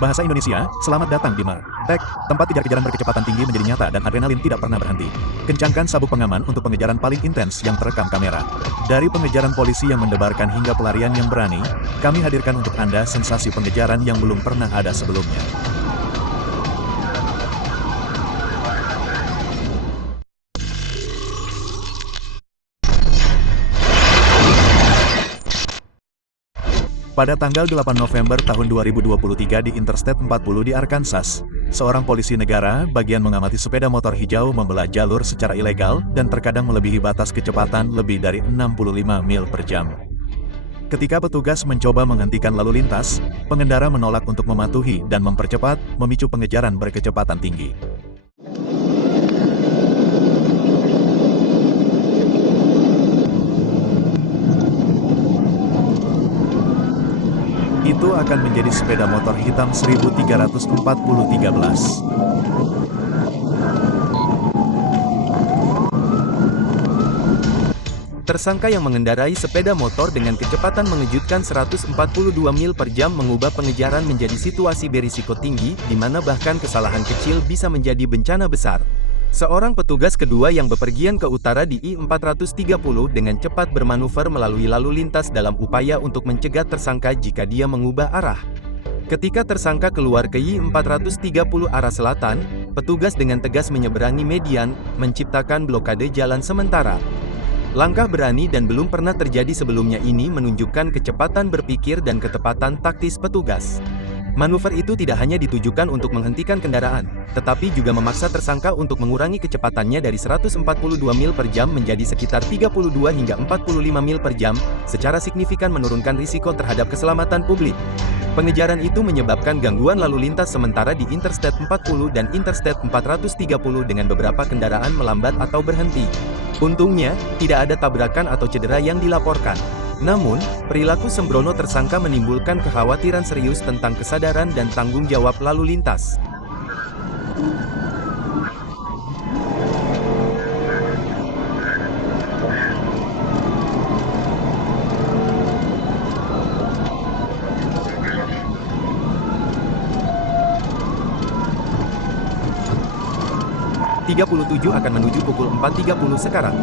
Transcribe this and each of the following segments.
Bahasa Indonesia, selamat datang di Tek, tempat kejar-kejaran berkecepatan tinggi menjadi nyata dan adrenalin tidak pernah berhenti. Kencangkan sabuk pengaman untuk pengejaran paling intens yang terekam kamera. Dari pengejaran polisi yang mendebarkan hingga pelarian yang berani, kami hadirkan untuk Anda sensasi pengejaran yang belum pernah ada sebelumnya. Pada tanggal 8 November tahun 2023 di Interstate 40 di Arkansas, seorang polisi negara bagian mengamati sepeda motor hijau membelah jalur secara ilegal dan terkadang melebihi batas kecepatan lebih dari 65 mil per jam. Ketika petugas mencoba menghentikan lalu lintas, pengendara menolak untuk mematuhi dan mempercepat, memicu pengejaran berkecepatan tinggi. Itu akan menjadi sepeda motor hitam 1313. Tersangka yang mengendarai sepeda motor dengan kecepatan mengejutkan 142 mil per jam mengubah pengejaran menjadi situasi berisiko tinggi, di mana bahkan kesalahan kecil bisa menjadi bencana besar. Seorang petugas kedua yang bepergian ke utara di I-430 dengan cepat bermanuver melalui lalu lintas dalam upaya untuk mencegah tersangka jika dia mengubah arah. Ketika tersangka keluar ke I-430 arah selatan, petugas dengan tegas menyeberangi median, menciptakan blokade jalan sementara. Langkah berani dan belum pernah terjadi sebelumnya ini menunjukkan kecepatan berpikir dan ketepatan taktis petugas. Manuver itu tidak hanya ditujukan untuk menghentikan kendaraan, tetapi juga memaksa tersangka untuk mengurangi kecepatannya dari 142 mil per jam menjadi sekitar 32 hingga 45 mil per jam, secara signifikan menurunkan risiko terhadap keselamatan publik. Pengejaran itu menyebabkan gangguan lalu lintas sementara di Interstate 40 dan Interstate 430 dengan beberapa kendaraan melambat atau berhenti. Untungnya, tidak ada tabrakan atau cedera yang dilaporkan. Namun, perilaku sembrono tersangka menimbulkan kekhawatiran serius tentang kesadaran dan tanggung jawab lalu lintas. .37 akan menuju pukul 4.30 sekarang.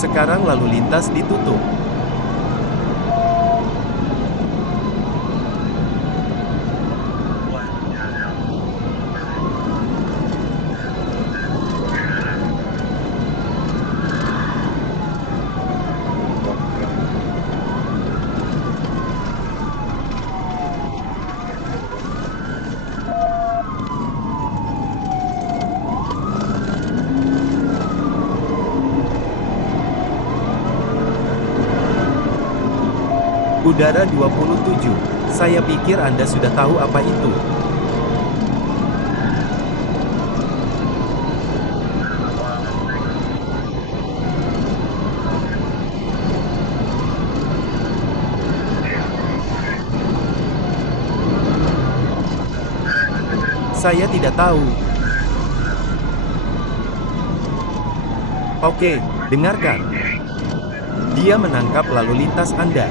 Sekarang lalu lintas ditutup. Udara 27. Saya pikir Anda sudah tahu apa itu. Saya tidak tahu. Oke, dengarkan. Dia menangkap lalu lintas Anda.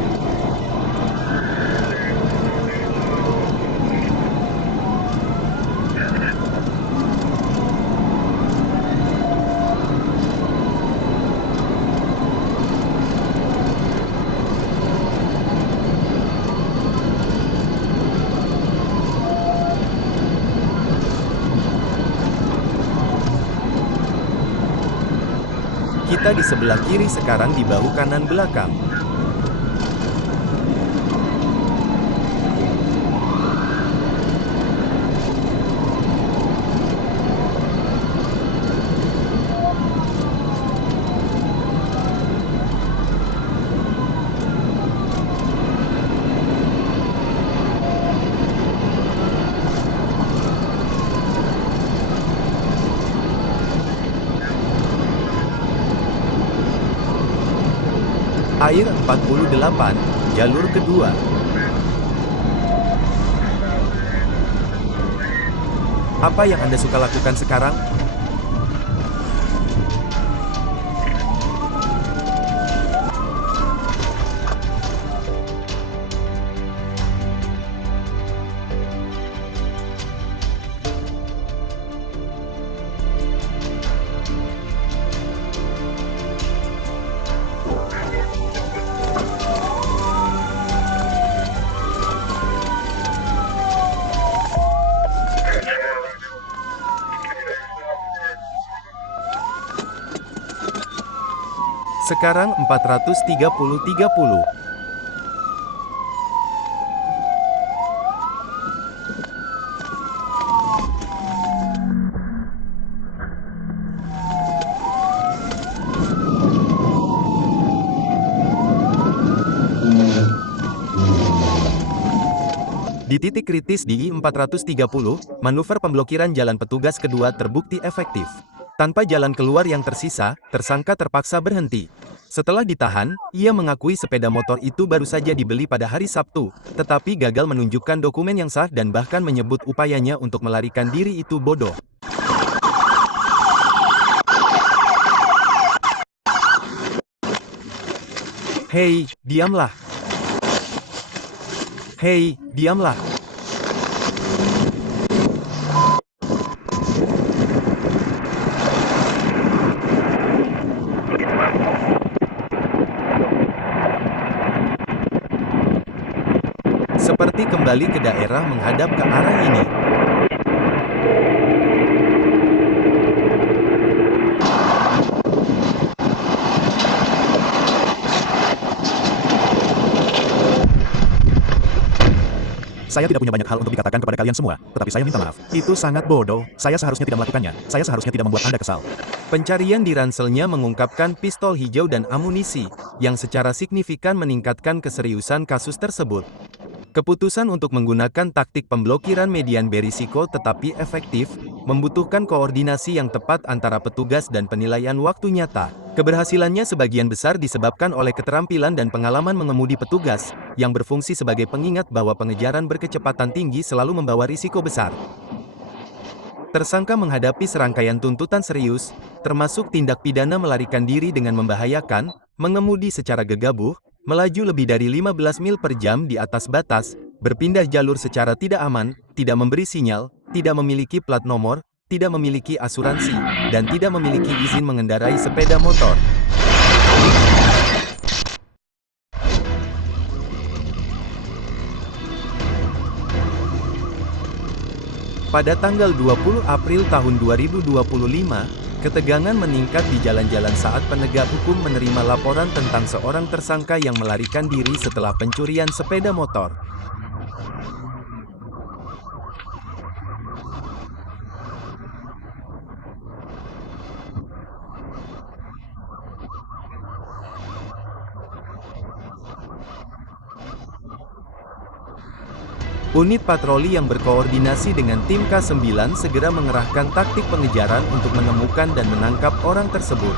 Kita di sebelah kiri sekarang di bahu kanan belakang. Air 48, jalur kedua. Apa yang Anda suka lakukan sekarang? Sekarang 430-30. Di titik kritis di I-430, manuver pemblokiran jalan petugas kedua terbukti efektif. Tanpa jalan keluar yang tersisa, tersangka terpaksa berhenti. Setelah ditahan, ia mengakui sepeda motor itu baru saja dibeli pada hari Sabtu, tetapi gagal menunjukkan dokumen yang sah dan bahkan menyebut upayanya untuk melarikan diri itu bodoh. Hei, diamlah! Hei, diamlah! Seperti kembali ke daerah menghadap ke arah ini. Saya tidak punya banyak hal untuk dikatakan kepada kalian semua, tetapi saya minta maaf. Itu sangat bodoh, saya seharusnya tidak melakukannya, saya seharusnya tidak membuat Anda kesal. Pencarian di ranselnya mengungkapkan pistol hijau dan amunisi, yang secara signifikan meningkatkan keseriusan kasus tersebut. Keputusan untuk menggunakan taktik pemblokiran median berisiko tetapi efektif, membutuhkan koordinasi yang tepat antara petugas dan penilaian waktu nyata. Keberhasilannya sebagian besar disebabkan oleh keterampilan dan pengalaman mengemudi petugas, yang berfungsi sebagai pengingat bahwa pengejaran berkecepatan tinggi selalu membawa risiko besar. Tersangka menghadapi serangkaian tuntutan serius, termasuk tindak pidana melarikan diri dengan membahayakan, mengemudi secara gegabah, melaju lebih dari 15 mil per jam di atas batas, berpindah jalur secara tidak aman, tidak memberi sinyal, tidak memiliki plat nomor, tidak memiliki asuransi, dan tidak memiliki izin mengendarai sepeda motor. Pada tanggal 20 April tahun 2025, ketegangan meningkat di jalan-jalan saat penegak hukum menerima laporan tentang seorang tersangka yang melarikan diri setelah pencurian sepeda motor. Unit patroli yang berkoordinasi dengan tim K9 segera mengerahkan taktik pengejaran untuk menemukan dan menangkap orang tersebut.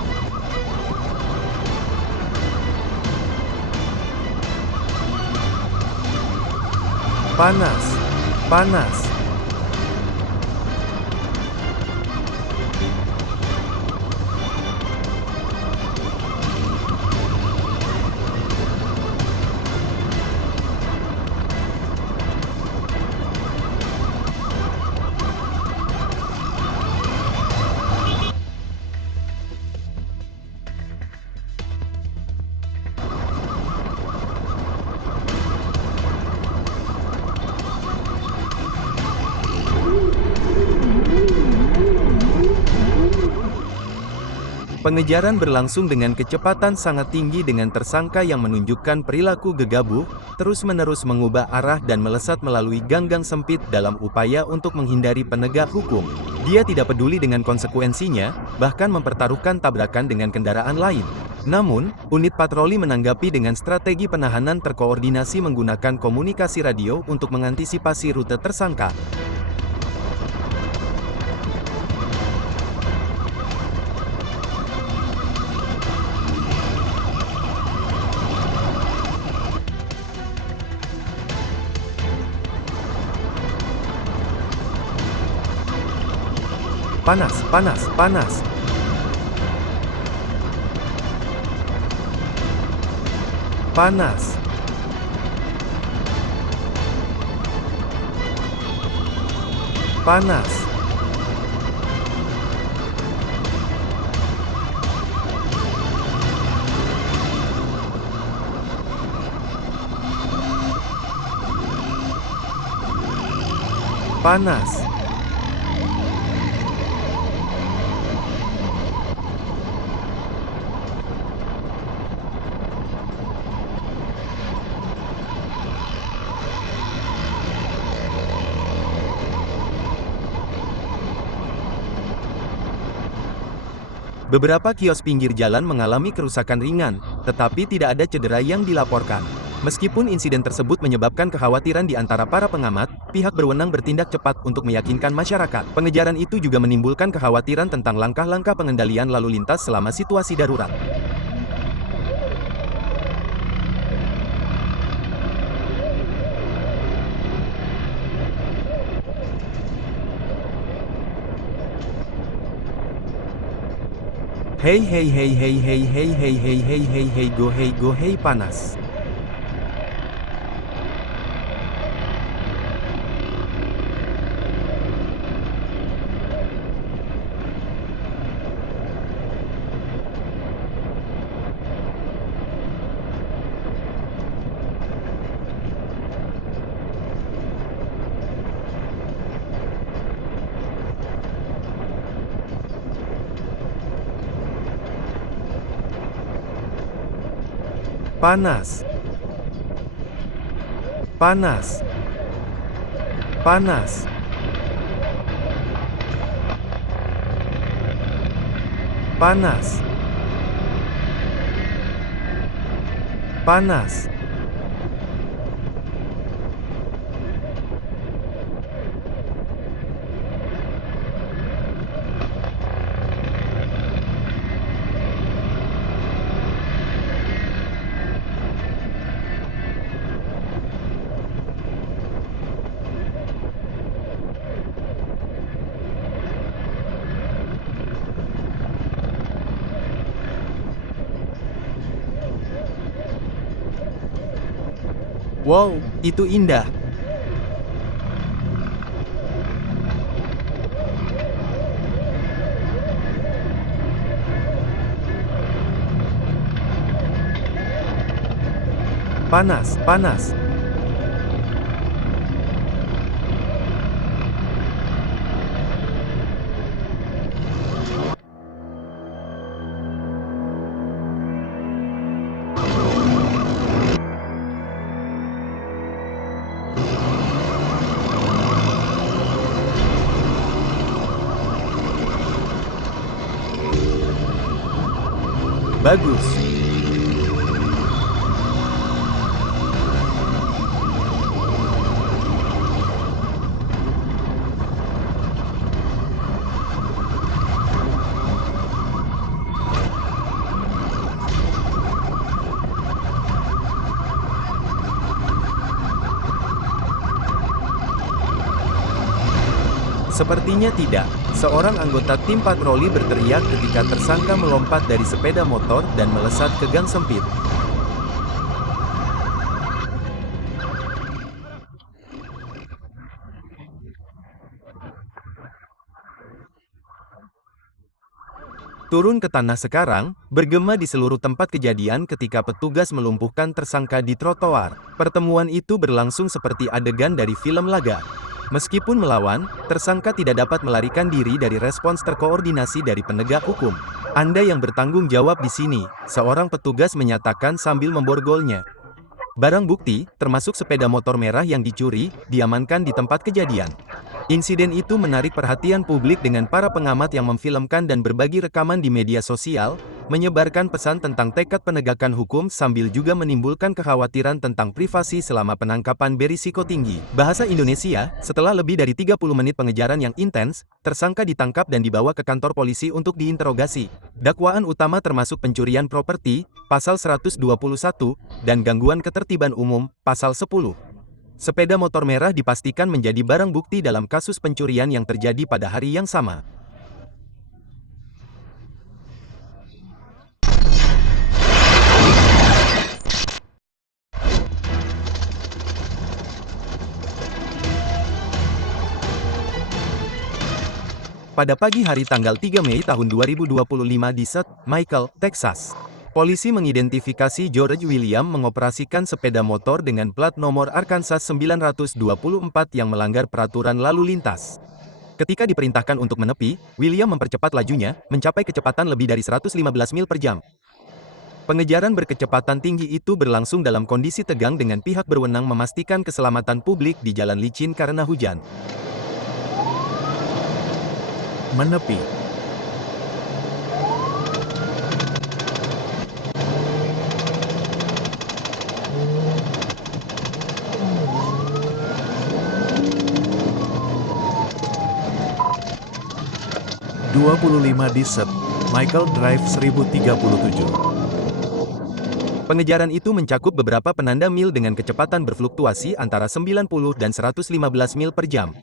Panas, panas. Pengejaran berlangsung dengan kecepatan sangat tinggi dengan tersangka yang menunjukkan perilaku gegabah, terus-menerus mengubah arah dan melesat melalui gang-gang sempit dalam upaya untuk menghindari penegak hukum. Dia tidak peduli dengan konsekuensinya, bahkan mempertaruhkan tabrakan dengan kendaraan lain. Namun, unit patroli menanggapi dengan strategi penahanan terkoordinasi menggunakan komunikasi radio untuk mengantisipasi rute tersangka. panas, panas, panas. Panas. Panas. Panas. Beberapa kios pinggir jalan mengalami kerusakan ringan, tetapi tidak ada cedera yang dilaporkan. Meskipun insiden tersebut menyebabkan kekhawatiran di antara para pengamat, pihak berwenang bertindak cepat untuk meyakinkan masyarakat. Pengejaran itu juga menimbulkan kekhawatiran tentang langkah-langkah pengendalian lalu lintas selama situasi darurat. Hey hey hey hey hey hey hey hey hey hey hey go hey panas. Panas. Panas. Panas. Panas. Panas. Wow, itu indah. Panas, panas. Bagus. Sepertinya tidak. Seorang anggota tim patroli berteriak ketika tersangka melompat dari sepeda motor dan melesat ke gang sempit. Turun ke tanah sekarang, bergema di seluruh tempat kejadian ketika petugas melumpuhkan tersangka di trotoar. Pertemuan itu berlangsung seperti adegan dari film laga. Meskipun melawan, tersangka tidak dapat melarikan diri dari respons terkoordinasi dari penegak hukum. Anda yang bertanggung jawab di sini, seorang petugas menyatakan sambil memborgolnya. Barang bukti, termasuk sepeda motor merah yang dicuri, diamankan di tempat kejadian. Insiden itu menarik perhatian publik dengan para pengamat yang memfilmkan dan berbagi rekaman di media sosial, menyebarkan pesan tentang tekad penegakan hukum sambil juga menimbulkan kekhawatiran tentang privasi selama penangkapan berisiko tinggi. Bahasa Indonesia, setelah lebih dari 30 menit pengejaran yang intens, tersangka ditangkap dan dibawa ke kantor polisi untuk diinterogasi. Dakwaan utama termasuk pencurian properti, pasal 121, dan gangguan ketertiban umum, pasal 10. Sepeda motor merah dipastikan menjadi barang bukti dalam kasus pencurian yang terjadi pada hari yang sama. Pada pagi hari tanggal 3 Mei tahun 2025 di St. Michael, Texas, polisi mengidentifikasi George William mengoperasikan sepeda motor dengan plat nomor Arkansas 924 yang melanggar peraturan lalu lintas. Ketika diperintahkan untuk menepi, William mempercepat lajunya, mencapai kecepatan lebih dari 115 mil per jam. Pengejaran berkecepatan tinggi itu berlangsung dalam kondisi tegang dengan pihak berwenang memastikan keselamatan publik di jalan licin karena hujan. Menepi. (25 di St. Michael Drive 1037). Pengejaran itu mencakup beberapa penanda mil dengan kecepatan berfluktuasi antara 90 dan 115 mil per jam.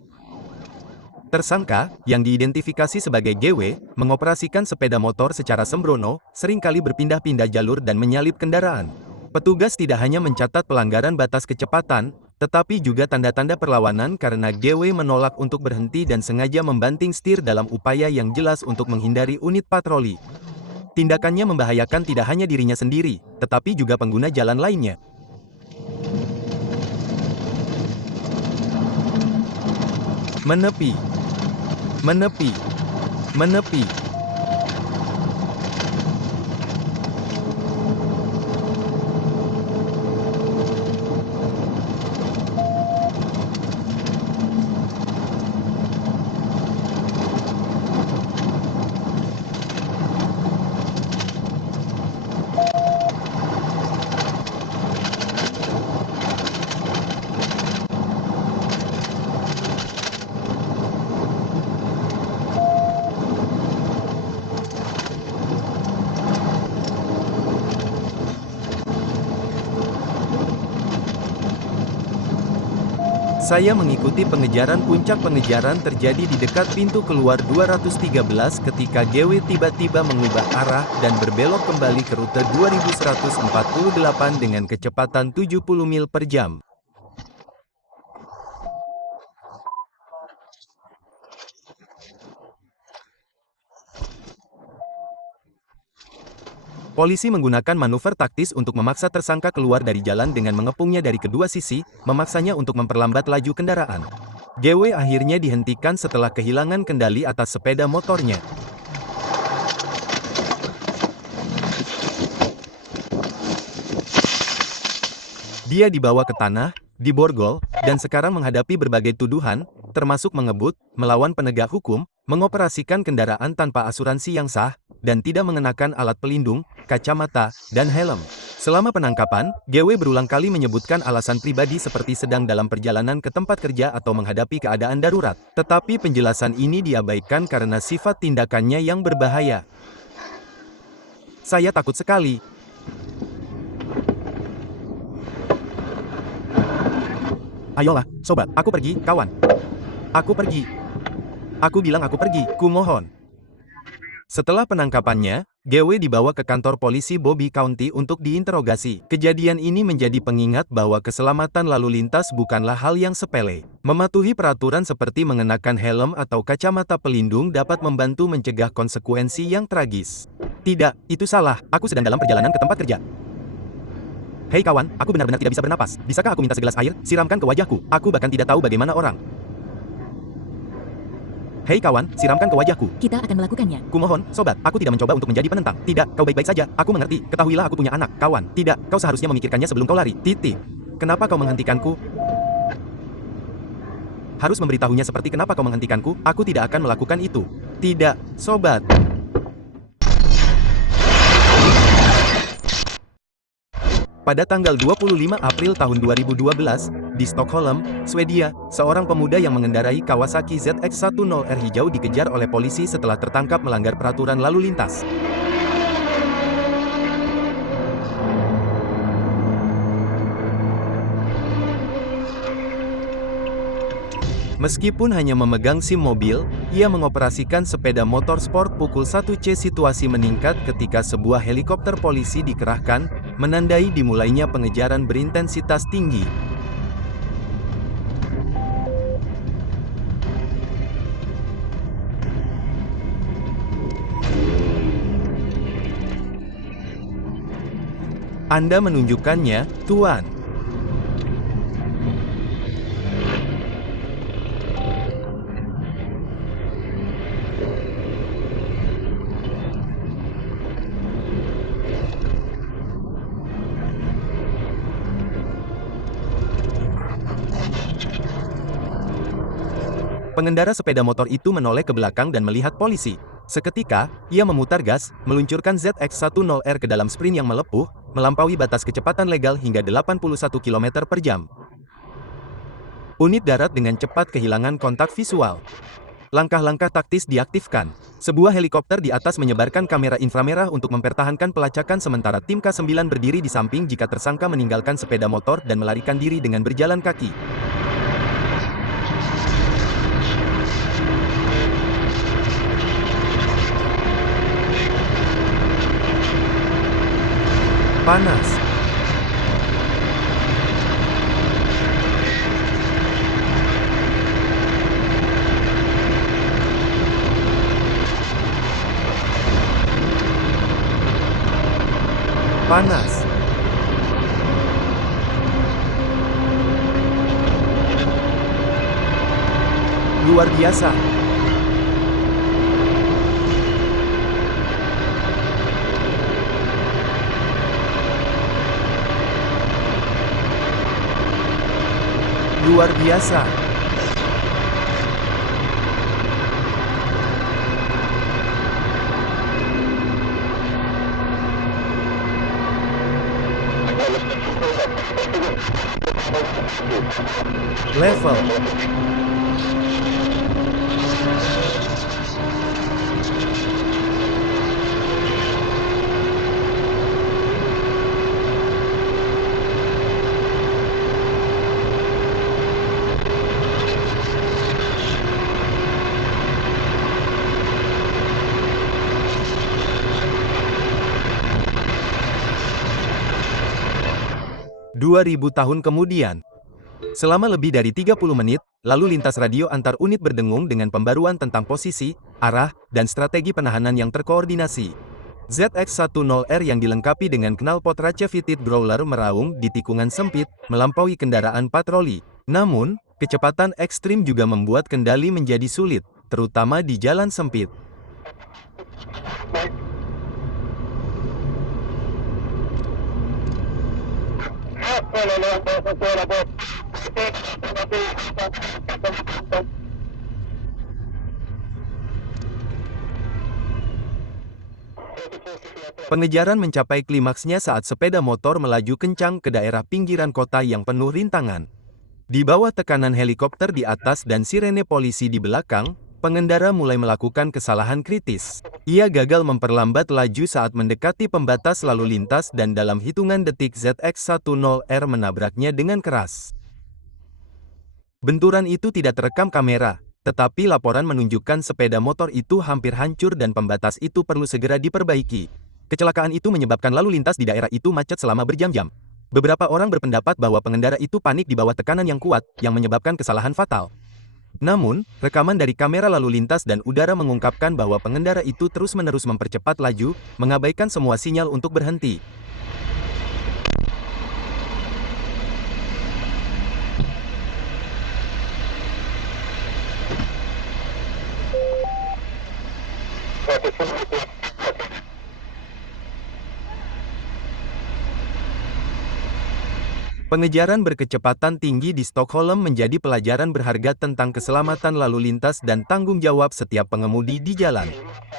Tersangka, yang diidentifikasi sebagai GW, mengoperasikan sepeda motor secara sembrono, seringkali berpindah-pindah jalur dan menyalip kendaraan. Petugas tidak hanya mencatat pelanggaran batas kecepatan, tetapi juga tanda-tanda perlawanan karena GW menolak untuk berhenti dan sengaja membanting setir dalam upaya yang jelas untuk menghindari unit patroli. Tindakannya membahayakan tidak hanya dirinya sendiri, tetapi juga pengguna jalan lainnya. Menepi. Menepi. Menepi. Saya mengikuti pengejaran. Puncak pengejaran terjadi di dekat pintu keluar 213 ketika GW tiba-tiba mengubah arah dan berbelok kembali ke rute 2148 dengan kecepatan 70 mil per jam. Polisi menggunakan manuver taktis untuk memaksa tersangka keluar dari jalan dengan mengepungnya dari kedua sisi, memaksanya untuk memperlambat laju kendaraan. GW akhirnya dihentikan setelah kehilangan kendali atas sepeda motornya. Dia dibawa ke tanah, diborgol, dan sekarang menghadapi berbagai tuduhan, termasuk mengebut, melawan penegak hukum, mengoperasikan kendaraan tanpa asuransi yang sah, dan tidak mengenakan alat pelindung, kacamata, dan helm. Selama penangkapan, GW berulang kali menyebutkan alasan pribadi seperti sedang dalam perjalanan ke tempat kerja atau menghadapi keadaan darurat. Tetapi penjelasan ini diabaikan karena sifat tindakannya yang berbahaya. Saya takut sekali. Ayolah, sobat. Aku pergi, kawan. Aku pergi. Aku bilang aku pergi, kumohon. Setelah penangkapannya, GW dibawa ke kantor polisi Bobby County untuk diinterogasi. Kejadian ini menjadi pengingat bahwa keselamatan lalu lintas bukanlah hal yang sepele. Mematuhi peraturan seperti mengenakan helm atau kacamata pelindung dapat membantu mencegah konsekuensi yang tragis. Tidak, itu salah. Aku sedang dalam perjalanan ke tempat kerja. Hei kawan, aku benar-benar tidak bisa bernapas. Bisakah aku minta segelas air? Siramkan ke wajahku. Aku bahkan tidak tahu bagaimana orang. Hei kawan, siramkan ke wajahku. Kita akan melakukannya. Kumohon, sobat, aku tidak mencoba untuk menjadi penentang. Tidak, kau baik-baik saja. Aku mengerti. Ketahuilah aku punya anak, kawan. Tidak, kau seharusnya memikirkannya sebelum kau lari. Titik. Kenapa kau menghentikanku? Harus memberitahunya seperti kenapa kau menghentikanku. Aku tidak akan melakukan itu. Tidak, sobat. Pada tanggal 25 April tahun 2012, di Stockholm, Swedia, seorang pemuda yang mengendarai Kawasaki ZX-10R hijau dikejar oleh polisi setelah tertangkap melanggar peraturan lalu lintas. Meskipun hanya memegang SIM mobil, ia mengoperasikan sepeda motor sport pukul 1C. Situasi meningkat ketika sebuah helikopter polisi dikerahkan, menandai dimulainya pengejaran berintensitas tinggi. Anda menunjukkannya, Tuan. Pengendara sepeda motor itu menoleh ke belakang dan melihat polisi. Seketika, ia memutar gas, meluncurkan ZX-10R ke dalam sprint yang melepuh, melampaui batas kecepatan legal hingga 81 km per jam. Unit darat dengan cepat kehilangan kontak visual. Langkah-langkah taktis diaktifkan. Sebuah helikopter di atas menyebarkan kamera inframerah untuk mempertahankan pelacakan sementara tim K9 berdiri di samping jika tersangka meninggalkan sepeda motor dan melarikan diri dengan berjalan kaki. Panas. Panas. Luar biasa. Luar biasa. Level. Dua ribu tahun kemudian. Selama lebih dari 30 menit, lalu lintas radio antar unit berdengung dengan pembaruan tentang posisi, arah, dan strategi penahanan yang terkoordinasi. ZX-10R yang dilengkapi dengan knalpot Ratchet-fitted Growler meraung di tikungan sempit, melampaui kendaraan patroli. Namun, kecepatan ekstrim juga membuat kendali menjadi sulit, terutama di jalan sempit. Pengejaran mencapai klimaksnya saat sepeda motor melaju kencang ke daerah pinggiran kota yang penuh rintangan. Di bawah tekanan helikopter di atas dan sirene polisi di belakang, pengendara mulai melakukan kesalahan kritis. Ia gagal memperlambat laju saat mendekati pembatas lalu lintas dan dalam hitungan detik ZX-10R menabraknya dengan keras. Benturan itu tidak terekam kamera, tetapi laporan menunjukkan sepeda motor itu hampir hancur dan pembatas itu perlu segera diperbaiki. Kecelakaan itu menyebabkan lalu lintas di daerah itu macet selama berjam-jam. Beberapa orang berpendapat bahwa pengendara itu panik di bawah tekanan yang kuat, yang menyebabkan kesalahan fatal. Namun, rekaman dari kamera lalu lintas dan udara mengungkapkan bahwa pengendara itu terus-menerus mempercepat laju, mengabaikan semua sinyal untuk berhenti. Pengejaran berkecepatan tinggi di Stockholm menjadi pelajaran berharga tentang keselamatan lalu lintas dan tanggung jawab setiap pengemudi di jalan.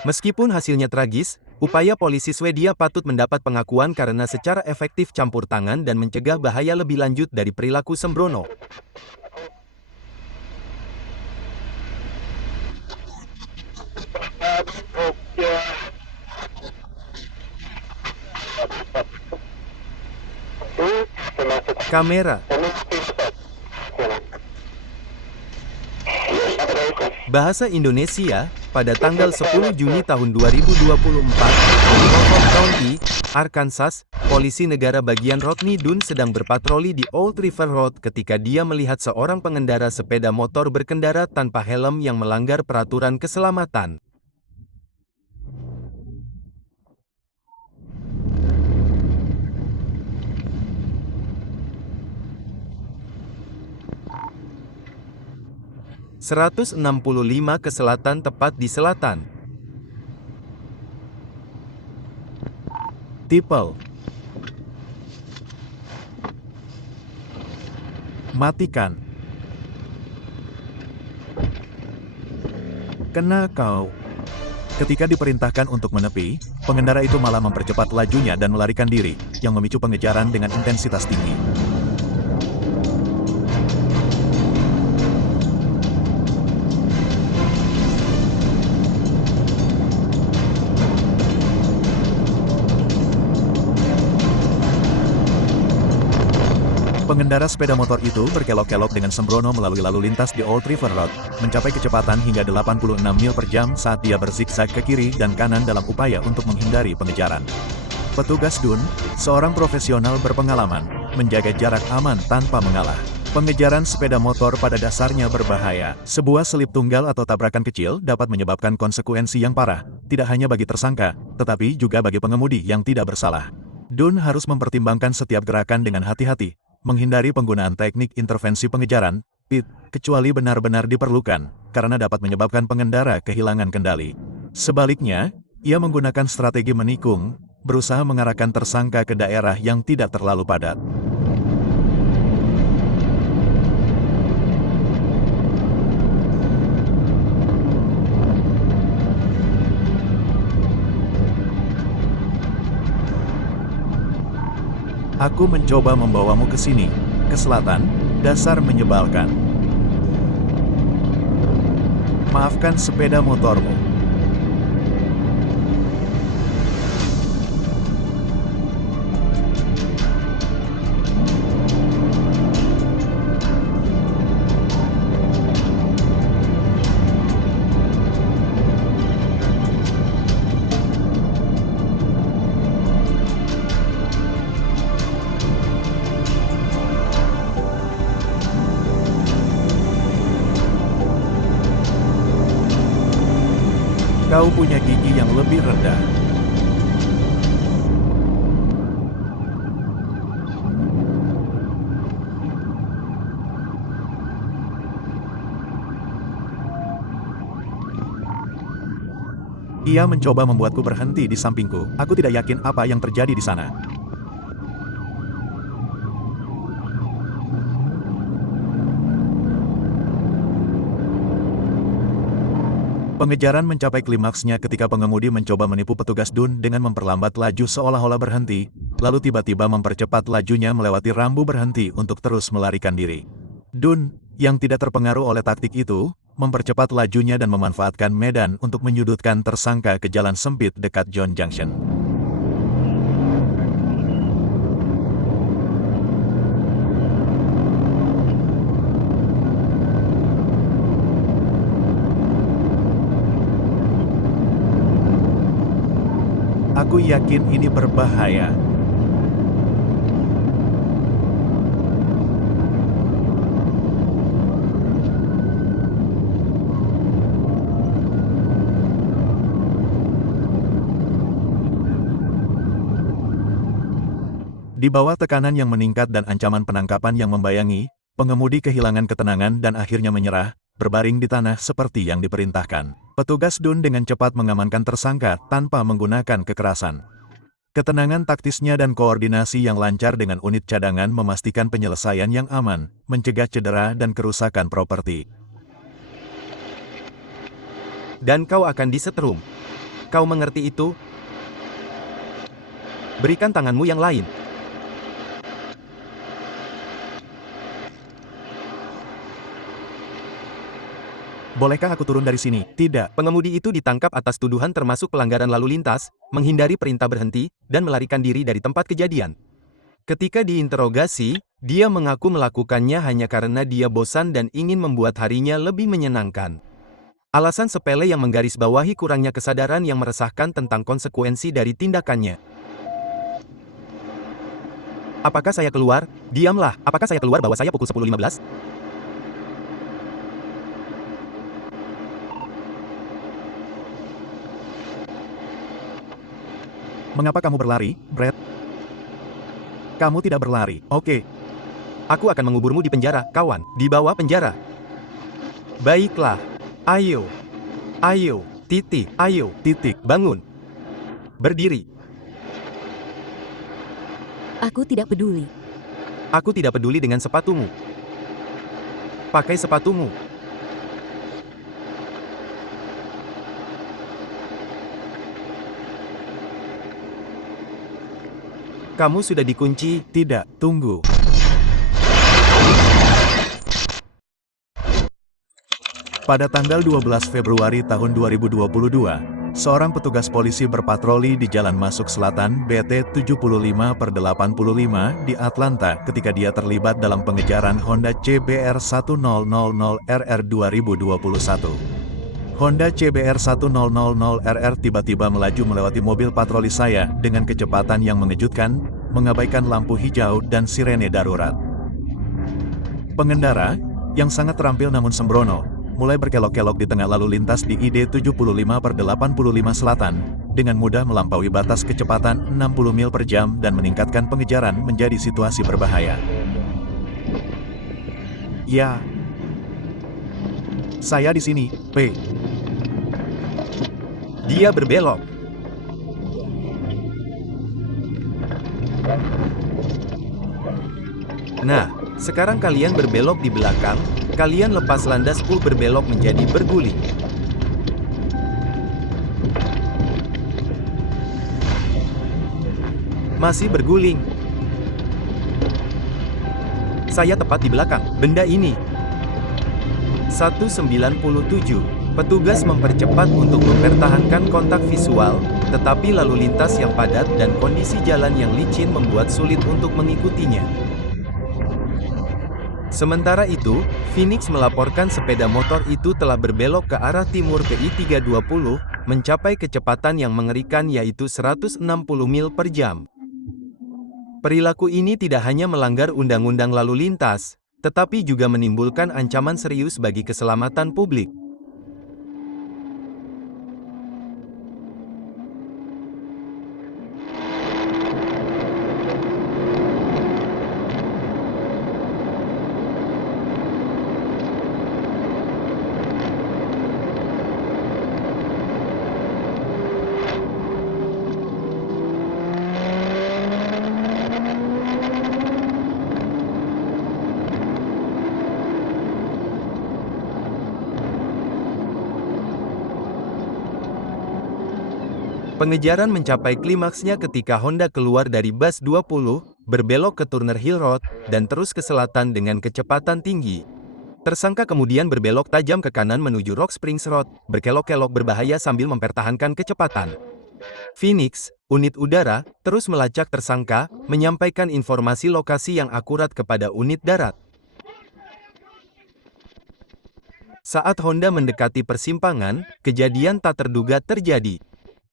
Meskipun hasilnya tragis, upaya polisi Swedia patut mendapat pengakuan karena secara efektif campur tangan dan mencegah bahaya lebih lanjut dari perilaku sembrono. Kamera. Bahasa Indonesia, pada tanggal 10 Juni tahun 2024, di Oakland County, Arkansas, polisi negara bagian Rodney Dunn sedang berpatroli di Old River Road ketika dia melihat seorang pengendara sepeda motor berkendara tanpa helm yang melanggar peraturan keselamatan. 165 ke selatan, tepat di selatan. Tipel. Matikan. Kena kau. Ketika diperintahkan untuk menepi, pengendara itu malah mempercepat lajunya dan melarikan diri, yang memicu pengejaran dengan intensitas tinggi. Pengendara sepeda motor itu berkelok-kelok dengan sembrono melalui lalu lintas di Old River Road, mencapai kecepatan hingga 86 mil per jam saat dia berzigzag ke kiri dan kanan dalam upaya untuk menghindari pengejaran. Petugas DUN, seorang profesional berpengalaman, menjaga jarak aman tanpa mengalah. Pengejaran sepeda motor pada dasarnya berbahaya. Sebuah selip tunggal atau tabrakan kecil dapat menyebabkan konsekuensi yang parah, tidak hanya bagi tersangka, tetapi juga bagi pengemudi yang tidak bersalah. DUN harus mempertimbangkan setiap gerakan dengan hati-hati, menghindari penggunaan teknik intervensi pengejaran, PIT, kecuali benar-benar diperlukan, karena dapat menyebabkan pengendara kehilangan kendali. Sebaliknya, ia menggunakan strategi menikung, berusaha mengarahkan tersangka ke daerah yang tidak terlalu padat. Aku mencoba membawamu ke sini, ke selatan, dasar menyebalkan. Maafkan sepeda motormu. Kau punya gigi yang lebih rendah. Ia mencoba membuatku berhenti di sampingku. Aku tidak yakin apa yang terjadi di sana. Pengejaran mencapai klimaksnya ketika pengemudi mencoba menipu petugas DUN dengan memperlambat laju seolah-olah berhenti, lalu tiba-tiba mempercepat lajunya melewati rambu berhenti untuk terus melarikan diri. DUN, yang tidak terpengaruh oleh taktik itu, mempercepat lajunya dan memanfaatkan medan untuk menyudutkan tersangka ke jalan sempit dekat John Junction. Aku yakin ini berbahaya. Di bawah tekanan yang meningkat dan ancaman penangkapan yang membayangi, pengemudi kehilangan ketenangan dan akhirnya menyerah, berbaring di tanah seperti yang diperintahkan. Petugas DUN dengan cepat mengamankan tersangka tanpa menggunakan kekerasan. Ketenangan taktisnya dan koordinasi yang lancar dengan unit cadangan memastikan penyelesaian yang aman, mencegah cedera dan kerusakan properti. Dan kau akan disetrum. Kau mengerti itu? Berikan tanganmu yang lain. Bolehkah aku turun dari sini? Tidak. Pengemudi itu ditangkap atas tuduhan termasuk pelanggaran lalu lintas, menghindari perintah berhenti, dan melarikan diri dari tempat kejadian. Ketika diinterogasi, dia mengaku melakukannya hanya karena dia bosan dan ingin membuat harinya lebih menyenangkan. Alasan sepele yang menggarisbawahi kurangnya kesadaran yang meresahkan tentang konsekuensi dari tindakannya. Apakah saya keluar? Diamlah. Apakah saya keluar bahwa saya pukul 10.15? Mengapa kamu berlari, Brett? Kamu tidak berlari, oke. Aku akan menguburmu di penjara, kawan. Di bawah penjara. Baiklah. Ayo. Ayo. Titik. Ayo. Titik. Bangun. Berdiri. Aku tidak peduli. Aku tidak peduli dengan sepatumu. Pakai sepatumu. Kamu sudah dikunci. Tidak, tunggu. Pada tanggal 12 Februari tahun 2022, seorang petugas polisi berpatroli di Jalan Masuk Selatan BT 75/85 di Atlanta ketika dia terlibat dalam pengejaran Honda CBR 1000RR 2021. Honda CBR 1000RR tiba-tiba melaju melewati mobil patroli saya dengan kecepatan yang mengejutkan, mengabaikan lampu hijau dan sirene darurat. Pengendara, yang sangat terampil namun sembrono, mulai berkelok-kelok di tengah lalu lintas di ID 75/85 Selatan, dengan mudah melampaui batas kecepatan 60 mil per jam dan meningkatkan pengejaran menjadi situasi berbahaya. Ya. Saya di sini, P. Dia berbelok. Nah, sekarang kalian berbelok di belakang, kalian lepas landas berbelok menjadi berguling. Masih berguling. Saya tepat di belakang, benda ini. 197. Petugas mempercepat untuk mempertahankan kontak visual, tetapi lalu lintas yang padat dan kondisi jalan yang licin membuat sulit untuk mengikutinya. Sementara itu, Phoenix melaporkan sepeda motor itu telah berbelok ke arah timur ke I-320, mencapai kecepatan yang mengerikan yaitu 160 mil per jam. Perilaku ini tidak hanya melanggar undang-undang lalu lintas, tetapi juga menimbulkan ancaman serius bagi keselamatan publik. Pengejaran mencapai klimaksnya ketika Honda keluar dari bus 20, berbelok ke Turner Hill Road, dan terus ke selatan dengan kecepatan tinggi. Tersangka kemudian berbelok tajam ke kanan menuju Rock Springs Road, berkelok-kelok berbahaya sambil mempertahankan kecepatan. Phoenix, unit udara, terus melacak tersangka, menyampaikan informasi lokasi yang akurat kepada unit darat. Saat Honda mendekati persimpangan, kejadian tak terduga terjadi.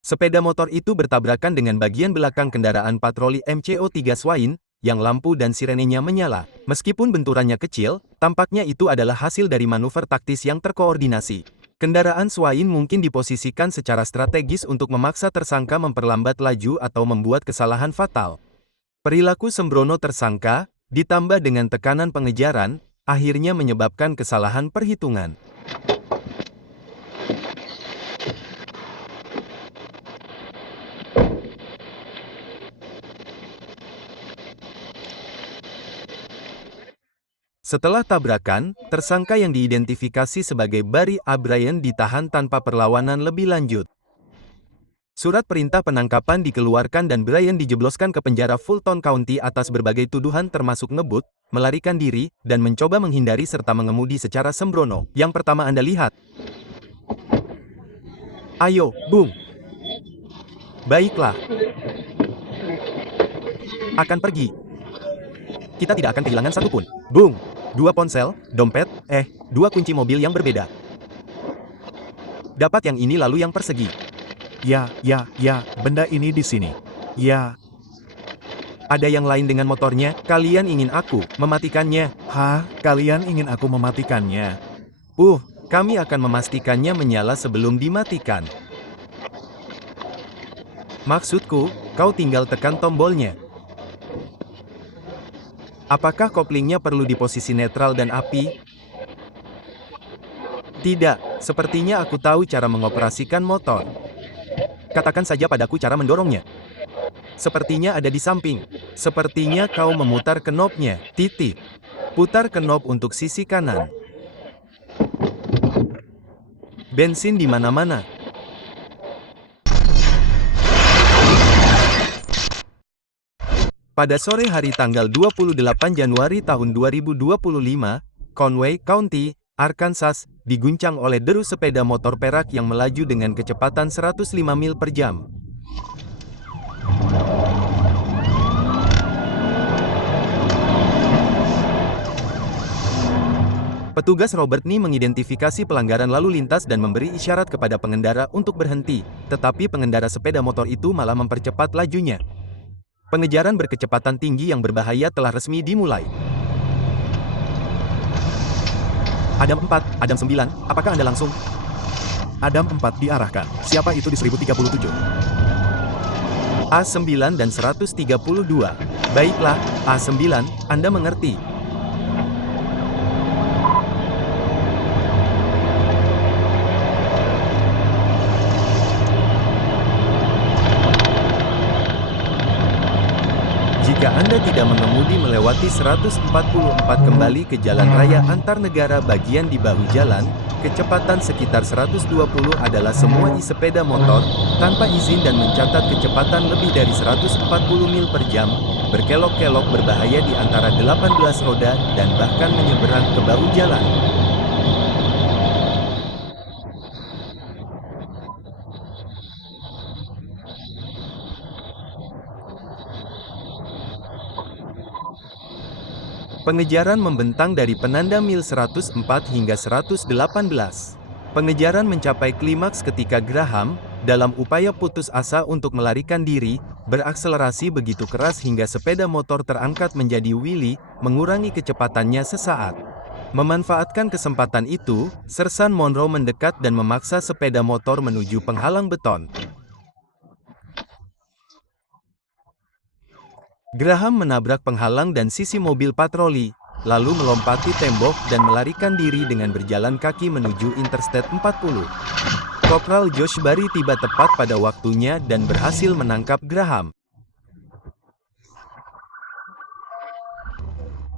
Sepeda motor itu bertabrakan dengan bagian belakang kendaraan patroli MCO3 Swain, yang lampu dan sirenenya menyala. Meskipun benturannya kecil, tampaknya itu adalah hasil dari manuver taktis yang terkoordinasi. Kendaraan Swain mungkin diposisikan secara strategis untuk memaksa tersangka memperlambat laju atau membuat kesalahan fatal. Perilaku sembrono tersangka, ditambah dengan tekanan pengejaran, akhirnya menyebabkan kesalahan perhitungan. Setelah tabrakan, tersangka yang diidentifikasi sebagai Barry O'Brien ditahan tanpa perlawanan lebih lanjut. Surat perintah penangkapan dikeluarkan dan Bryan dijebloskan ke penjara Fulton County atas berbagai tuduhan termasuk ngebut, melarikan diri, dan mencoba menghindari serta mengemudi secara sembrono. Yang pertama Anda lihat. Ayo, Bung. Baiklah. Akan pergi. Kita tidak akan kehilangan satupun. Bung. 2 ponsel, dompet, 2 kunci mobil yang berbeda. Dapat yang ini lalu yang persegi. Ya, benda ini di sini. Ya. Ada yang lain dengan motornya, kalian ingin aku mematikannya. Hah, kalian ingin aku mematikannya? Kami akan memastikannya menyala sebelum dimatikan. Maksudku, kau tinggal tekan tombolnya. Apakah koplingnya perlu di posisi netral dan api? Tidak, sepertinya aku tahu cara mengoperasikan motor. Katakan saja padaku cara mendorongnya. Sepertinya ada di samping. Sepertinya kau memutar knopnya. Titik. Putar knob untuk sisi kanan. Bensin di mana-mana. Pada sore hari tanggal 28 Januari tahun 2025, Conway County, Arkansas, diguncang oleh deru sepeda motor perak yang melaju dengan kecepatan 105 mil per jam. Petugas Robert Ni mengidentifikasi pelanggaran lalu lintas dan memberi isyarat kepada pengendara untuk berhenti, tetapi pengendara sepeda motor itu malah mempercepat lajunya. Pengejaran berkecepatan tinggi yang berbahaya telah resmi dimulai. Adam 4, Adam 9, apakah Anda langsung? Adam 4 diarahkan. Siapa itu di 1037? A9 dan 132. Baiklah, A9, Anda mengerti. Jika Anda tidak mengemudi melewati 144 kembali ke jalan raya antar negara bagian di bahu jalan, kecepatan sekitar 120 adalah semua sepeda motor, tanpa izin dan mencatat kecepatan lebih dari 140 mil per jam, berkelok-kelok berbahaya di antara 18 roda dan bahkan menyeberang ke bahu jalan. Pengejaran membentang dari penanda mil 104 hingga 118. Pengejaran mencapai klimaks ketika Graham, dalam upaya putus asa untuk melarikan diri, berakselerasi begitu keras hingga sepeda motor terangkat menjadi wheelie, mengurangi kecepatannya sesaat. Memanfaatkan kesempatan itu, Sersan Monroe mendekat dan memaksa sepeda motor menuju penghalang beton. Graham menabrak penghalang dan sisi mobil patroli, lalu melompati tembok dan melarikan diri dengan berjalan kaki menuju Interstate 40. Kopral Josh Barry tiba tepat pada waktunya dan berhasil menangkap Graham.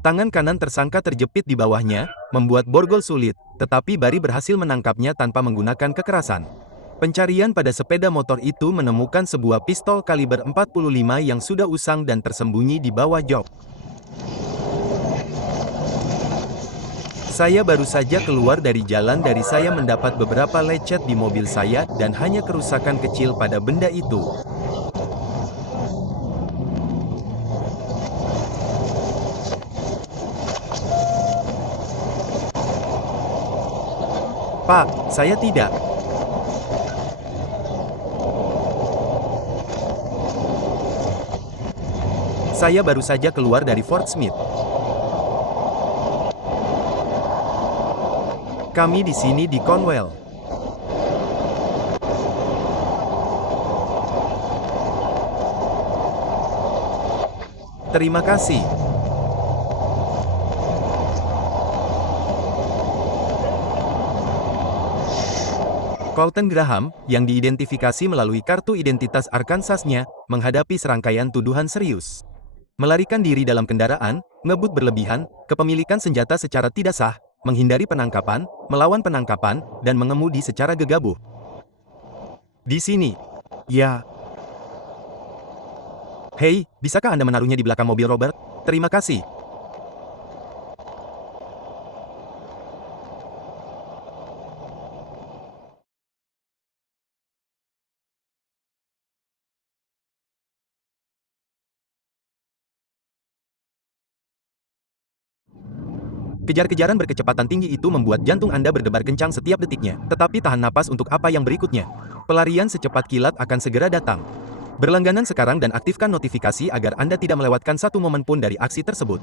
Tangan kanan tersangka terjepit di bawahnya, membuat borgol sulit, tetapi Barry berhasil menangkapnya tanpa menggunakan kekerasan. Pencarian pada sepeda motor itu menemukan sebuah pistol kaliber 45 yang sudah usang dan tersembunyi di bawah jok. Saya baru saja keluar dari jalan dari saya mendapat beberapa lecet di mobil saya dan hanya kerusakan kecil pada benda itu. Pak, saya tidak. Saya baru saja keluar dari Fort Smith. Kami di sini di Conwell. Terima kasih. Colton Graham, yang diidentifikasi melalui kartu identitas Arkansasnya, menghadapi serangkaian tuduhan serius. Melarikan diri dalam kendaraan, ngebut berlebihan, kepemilikan senjata secara tidak sah, menghindari penangkapan, melawan penangkapan, dan mengemudi secara gegabah. Di sini. Ya. Hei, bisakah Anda menaruhnya di belakang mobil Robert? Terima kasih. Kejar-kejaran berkecepatan tinggi itu membuat jantung Anda berdebar kencang setiap detiknya, tetapi tahan napas untuk apa yang berikutnya. Pelarian secepat kilat akan segera datang. Berlangganan sekarang dan aktifkan notifikasi agar Anda tidak melewatkan satu momen pun dari aksi tersebut.